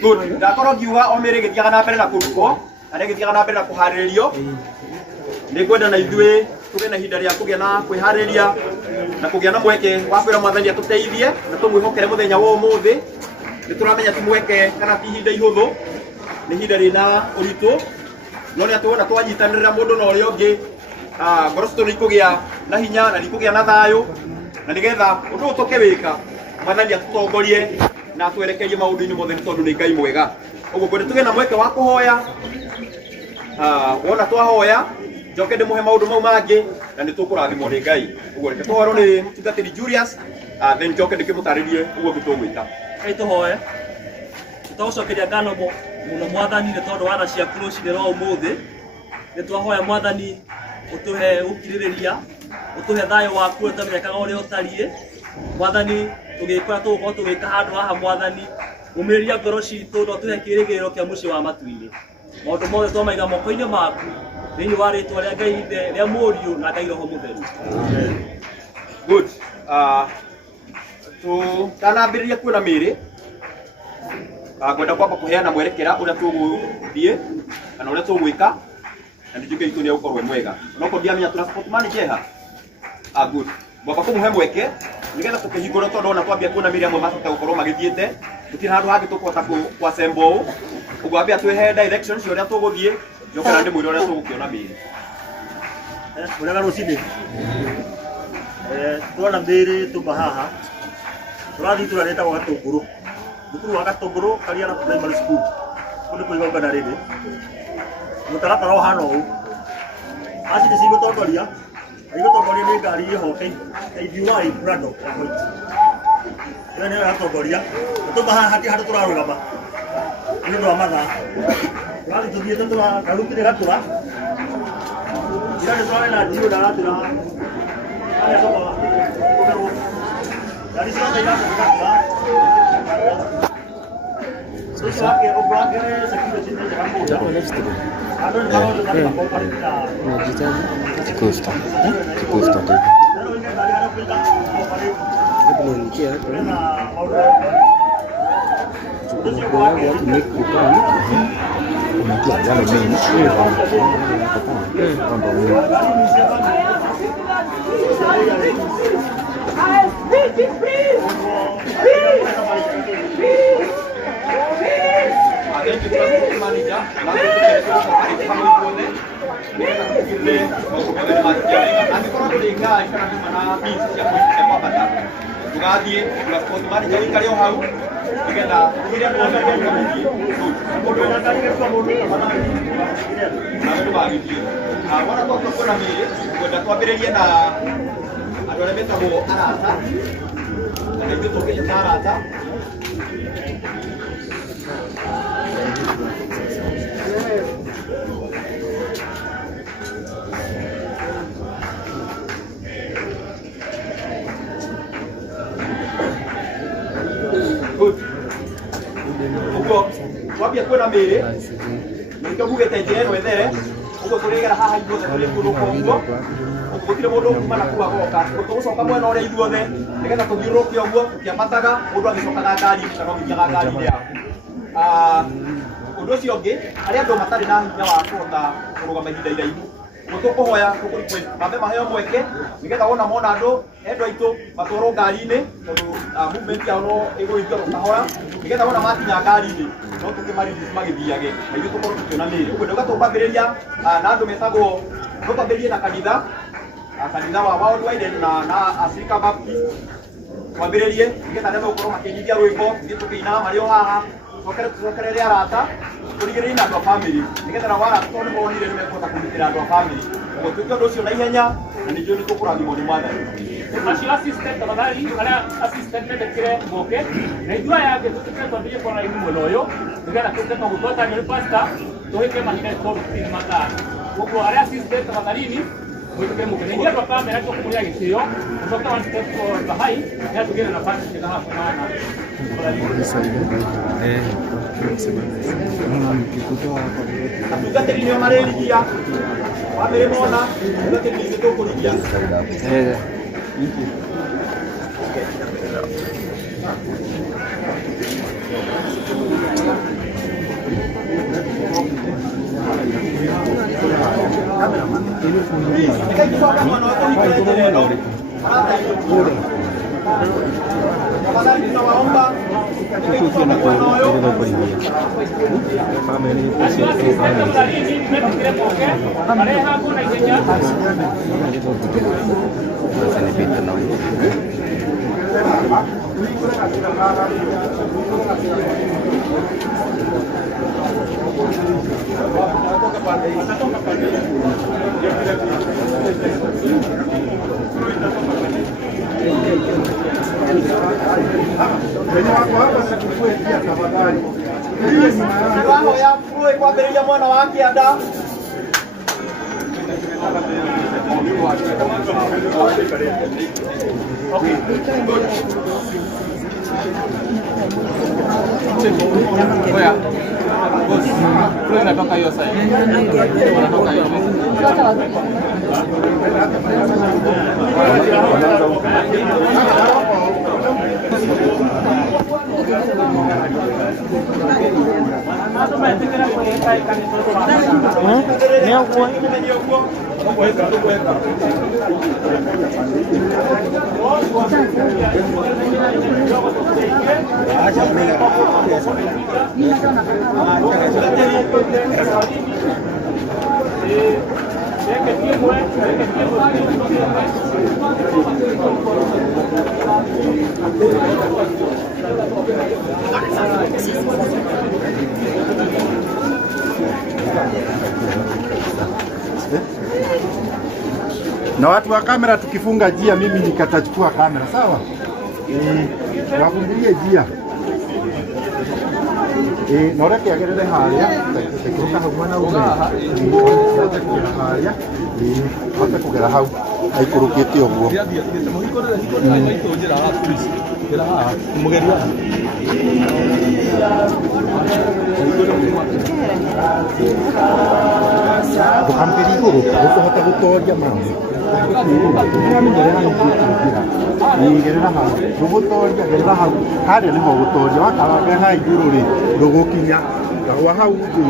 Good. Ndakoro ngiuga omere githiaga na mbere na kuruko, ane githiaga na mbere na kuharirio. Ni kwenda na ithuĩ tuge na ihinda rĩa kũgĩa na kwĩharĩria na kũgĩa na mweke wa kwĩra Mwathani atuteithie na tũmwĩhokere mũthenya wa ũmũthĩ. Nĩ tũramenya ti mweke kana ti ihinda ihũthũ, nĩ ihinda rĩna ũritũ. No nĩ atũona twanyitanĩrĩra mũndũ na ũrĩa ũngĩ, ngoro citũ nĩ ikũgĩa na hinya na nĩ ikũgĩa na thayũ, na nĩgetha ũndũ ũyũ tũkĩwĩka Mwathani atũtongorie na twerekerie maũndũ-inĩ mothe tondũ nĩ Ngai mwega. Ũguo ngwenda tũgĩe na mweke wa kũhoya, wona twahoya njoke ndĩmũhe maũndũ mau mangĩ na nĩ tũkũrathimwo nĩ Ngai. Ũguo reke tũhorwo nĩ mũtungatĩri Julius, then njoke ndĩkĩmũtarĩrie ũguo tũgwĩka. Reke tũhoye. Tũtagũcokeria ngano mũno Mwathani nĩ tondũ wa tha ciaku rũcinĩ rwa ũmũthĩ. Nĩ twahoya Mwathani ũtũhe gũkirĩrĩria, ũtũhe thayũ waku ũtamenyekaga ũrĩa ũtariĩ. Mwathani tũgĩkora tũgũkorwo tũgĩka handũ haha Mwathani, ũmĩrĩria ngoro citũ na ũtũhe kĩĩrĩgĩrĩro kĩa mũciĩ wa matu-inĩ. Maũndũ mothe twamaiga moko-inĩ maku thĩinĩ wa rĩĩtwa rĩa Ngai Ithe, rĩa Mũriũ na Ngai Roho Mũtheru. Good. Tũtanambĩrĩria kuona mĩĩrĩ, ngwenda kwamba kũheana mwerekera ũrĩa tũgũthiĩ kana ũrĩa tũgwĩka, na nĩ Ngai itũ nĩ egũkorwo mwega. Onokorwo ndiamenya transport manager haha. Good. Mwamba kũmũhe mweke nĩgetha tũkĩhingũra tondũ ona twambia kuona mĩĩrĩ amwe macokete gũkorwo magĩthiĩte, gũtirĩ handũ hangĩ tũkũhota kũ-assemble ũũ. Ũguo ambia twĩhe directions ũrĩa tũgũthiĩ, njoke na ndĩmwĩre ũrĩa tũgũkĩona mĩĩrĩ. Ũrega rũcinĩ twona mĩĩrĩ tuma haha tũrathiĩ itũra rĩtagwo Gatũngũrũ, thukuru wa Gatũngũrũ Kariana Primary School. Kũu nĩkuo igongona rĩrĩ. Mũtaratara ũhana ũũ, aci nĩ cigũtongoria, igũtongoria nĩ ngari ĩhoke KBY Prado ya white. Ĩyo nĩyo yatongoria. Tuma haha hatirĩ handũ tũrarũgama nĩ ũndũ wa mathaa. Tũrathiĩ tũthiĩte tũrarukire Gatũra. Ira nĩ twarĩ na ndiũ ndaratĩra harĩa coka kũgerwo. Ngari ciothe iracoka Gatũra. Sasa wake ũguo security nĩ njega mũno. Andũ nĩ maroneka nĩ makomparĩte Costa. Costa. Wabia kwena mire nika bugete njere no ethere ugo turigera haha ithuothe turi kuruka uguo gutire mundu umana kuga goka tugucoka mwena uria ithuothe nigetha tuthiuruke uguo tukiambataga mundu agicokaga ngari kana githiaga ngari undu ucio ungi aria andu matari na hinya wa kuhota kurugama ihinda iraihu tukuhoya mambe maheo mweke nigetha wona mona andu endo aitu matwaro ngari-ini tondu movement yao no iguithio kahora nigetha wona makinya ngari-ini no tukimarithis magithiage na ithuĩ tukorwo tukiona mĩĩrĩ ũguo nĩ gatũmbambĩrĩria na andũ metagwo tũtambĩrĩrie na kanitha wa Worldwide na Africa Baptist twambĩrĩrie nigetha nĩ gũkorwo makĩnyithia rwĩmbo ithuĩ tũkĩinaga marĩ o haha tucokerere arata tũrigĩrĩrie na andũ a family nigetha na wara tondũ nĩ monire nĩ mekũhota kũnyitĩra andũ a family ũguo twĩke ũndũ ũcio na ihenya na ningĩ nĩ tũkũrathimwo nĩ Mwathani. Acio assistant tafadhali arĩa assistant mendekire moke na ithuĩ aya angĩ tũtũke twambĩrĩrie kwa raithi mwena ũyũ nigetha tũke tũgũtwata nĩ pastor tũhĩke mahinda tũrutini mathaa ũguo arĩa assistant tafadhalini mwĩtũke moke na ithuĩ andũ a kamera tũkũmũria gĩtĩo tũcoke one step behind nĩgetha tũgĩe na nafasi njega hapo maana atungatĩri nĩo marĩrigia wambere mona atungatĩri nĩ tũkũrigia Wahoya mwe kwambĩrĩria mwena wa Kĩanda Natoka hiyo sasa. Natoka hiyo. Na watu wa kamera tukifunga njia, mimi nikatachukua kamera, sawa? Wafungulie njia. Na ũreke agerere harĩa, tekũruka hau mwena ũmwe. Harĩa, hote kũgera hau, aikũrũkĩte ũguo. Mũgeria. Ndũkampĩri igũrũ, ũkũhota gũtoria mambo. Nĩwamenyerera ingĩkĩingĩra. Gerera hau. Ndũgũtoria, gerera hau. Harĩa nĩho gũtoria. Wakaranga ha igũrũ rĩ, ndũgũkinya. Gwa hau thĩ.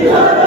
Thank you.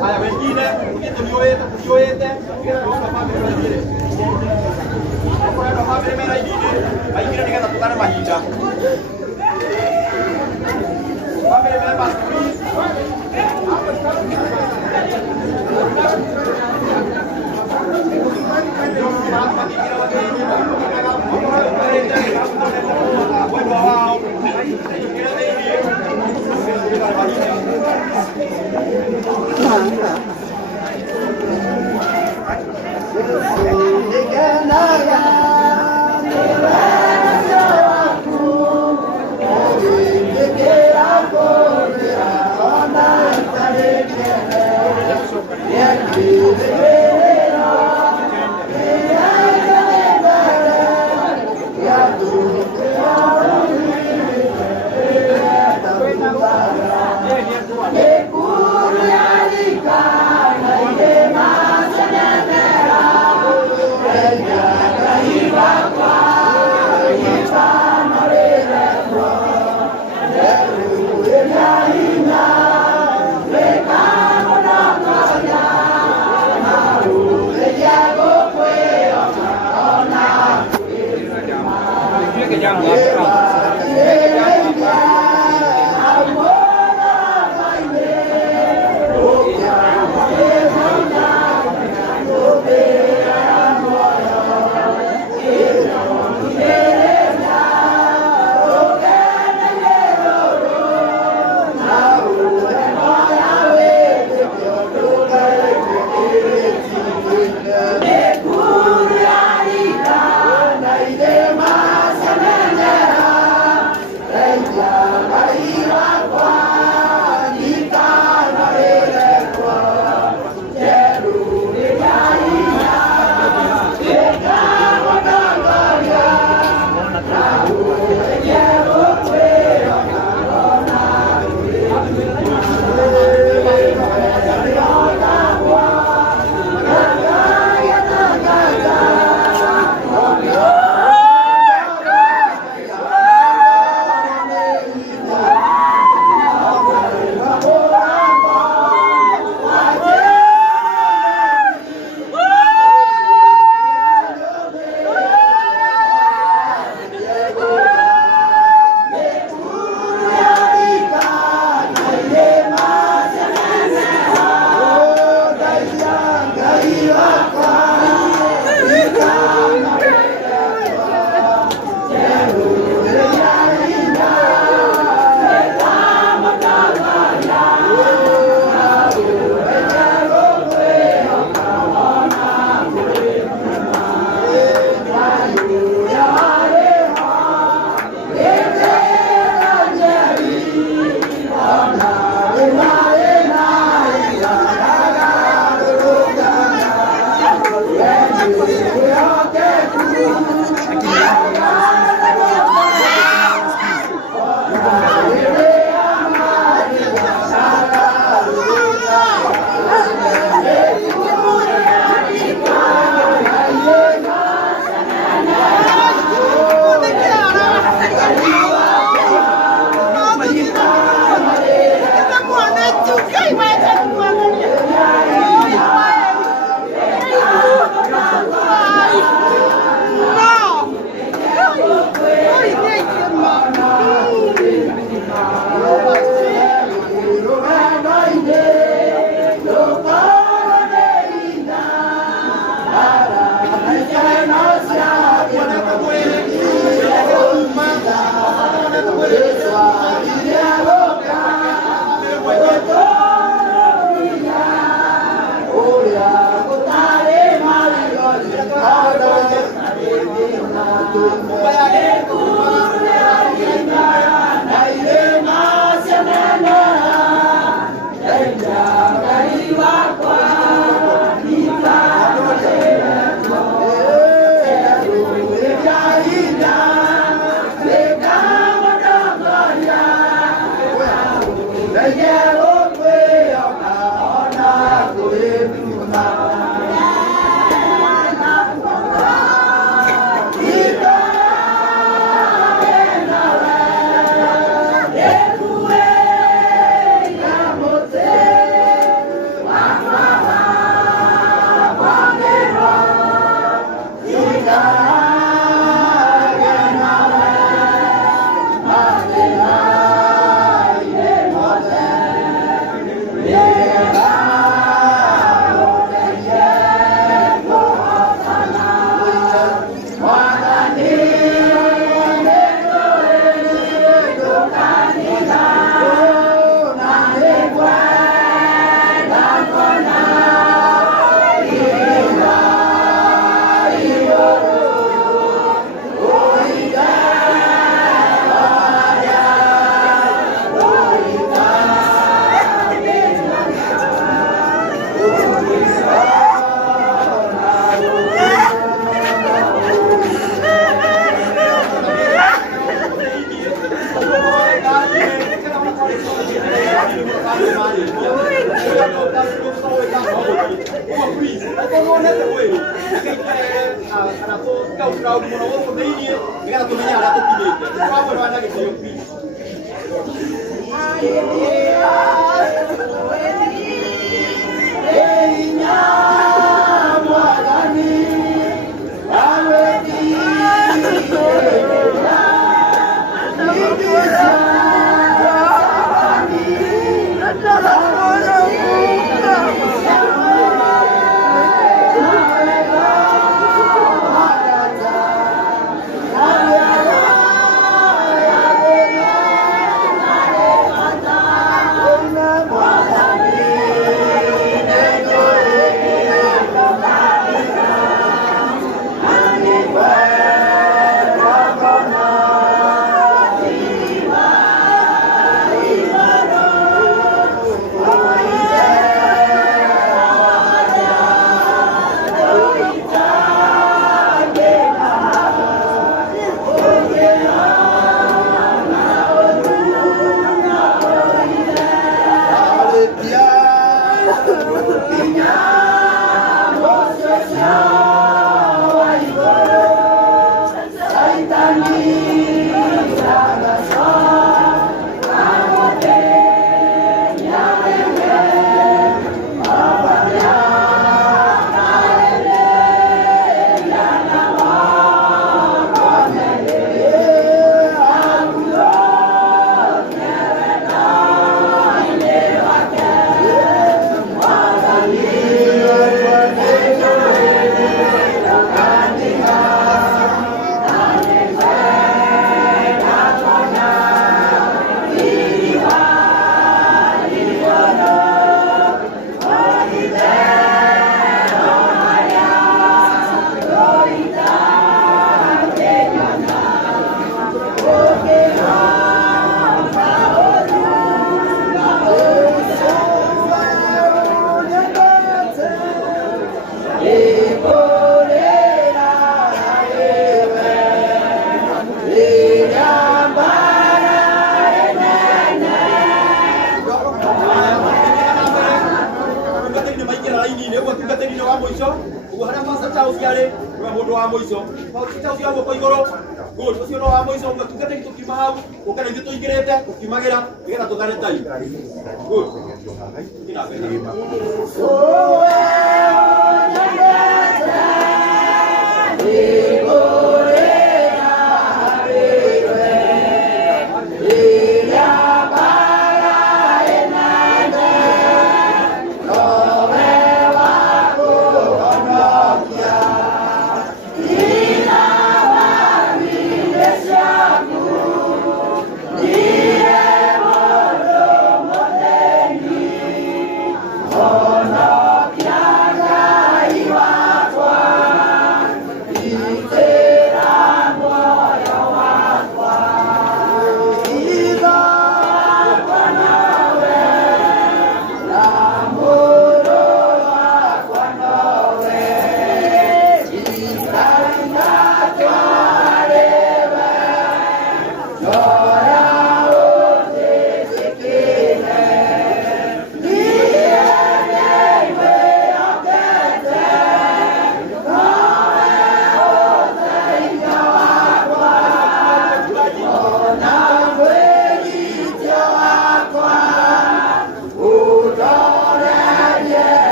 Haya wengine tulioete mahingira nigetha tukane mahinda family members please Yeah.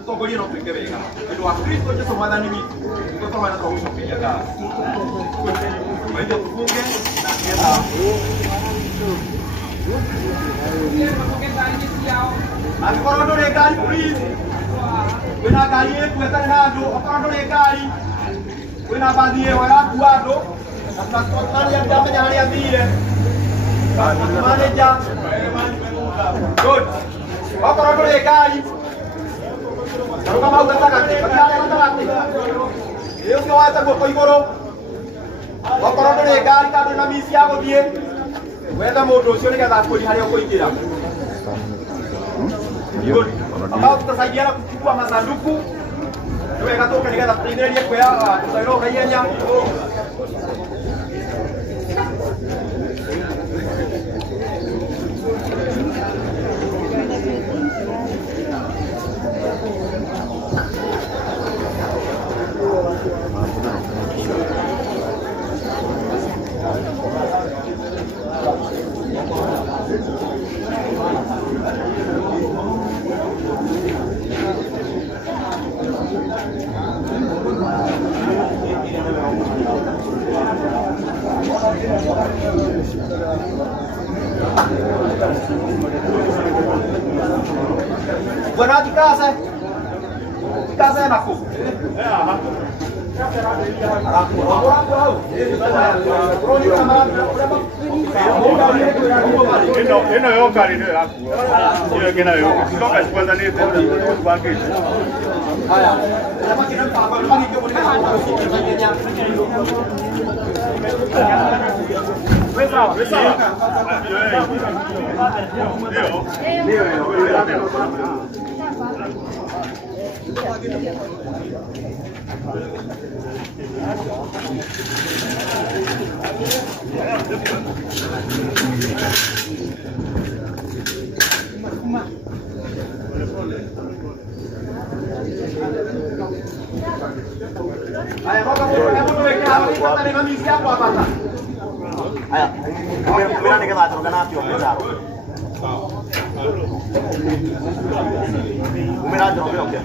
Tutongorie no twike wega ndio wa Kristo Yesu mwathani witu tuko wana kwa ucokeria ngatho wewe tufunge na kienda Akorwo ndũrĩ ngari please wĩna ngari ĩkuo ĩtarĩ na andũ akorwo ndũrĩ ngari wĩna mbathi ĩyo ĩrakua andũ na transportari ndamenya harĩa athire manager good akorwo ndũrĩ ngari Ruka mau gatagati, gatagati. Iyo kyo wata guoko iguru. Okorwo ndũrĩ ngari kandi na misi ya gũthiĩ. Wetha mũndũ ũcio nĩgetha akũri harĩa ũkũingĩra. Ambao tutasaidiana kuchukua masanduku. Tuweka toka nĩgetha tuteithĩrĩrie kuoya tutairo kaiyenya. Buena di casa. Di casa na ku. Eno yo kari ndio yako. Hiyo kina yo. Kutoka kwanza ni ndio kubaki. Haya. Kama kina mpango mpango ndio kuna Kenya. Pesa. Haya, baba, ni mami siapa hapa? Haya, kamera nikaza atoka na pio pesa. Umera ndo pio pia.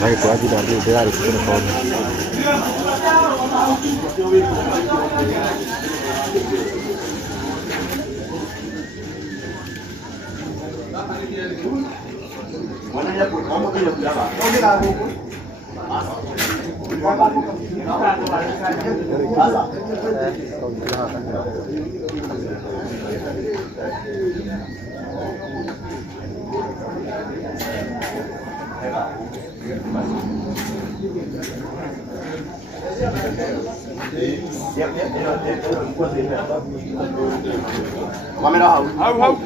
Vai qua di da vedere come fa. Wananya kama kile kulala. Ongea huko. Kamera hau.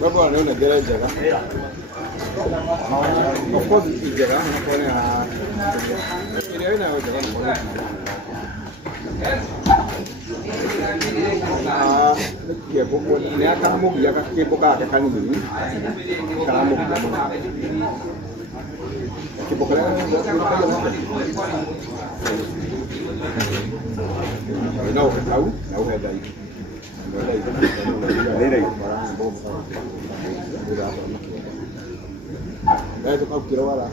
Babu anaona gereja ka? Of course it's gereja, anaona ile ina yote kama Kiembo ni akamugia kiembo kake kanini karamugia kiembo kale na ukau na uheda hivi ndio ndio kwa kila wala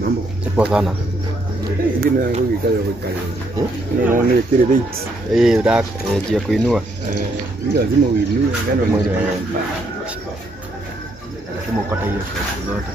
mambo poa sana. Hivi na ngoja ikaje kwa ni kile weight Jia kuinua. Lazima uinue ngano moja. Lazima upate hiyo zote.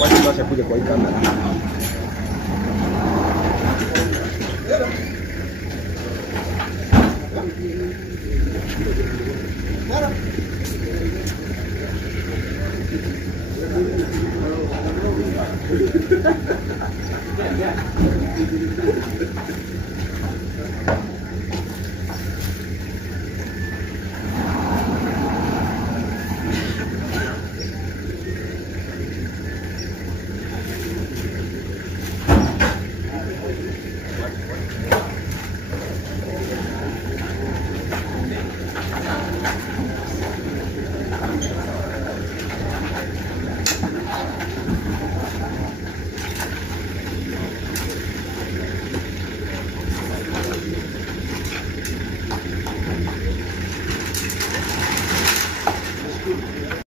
Watu washakuja kwa hii kamera.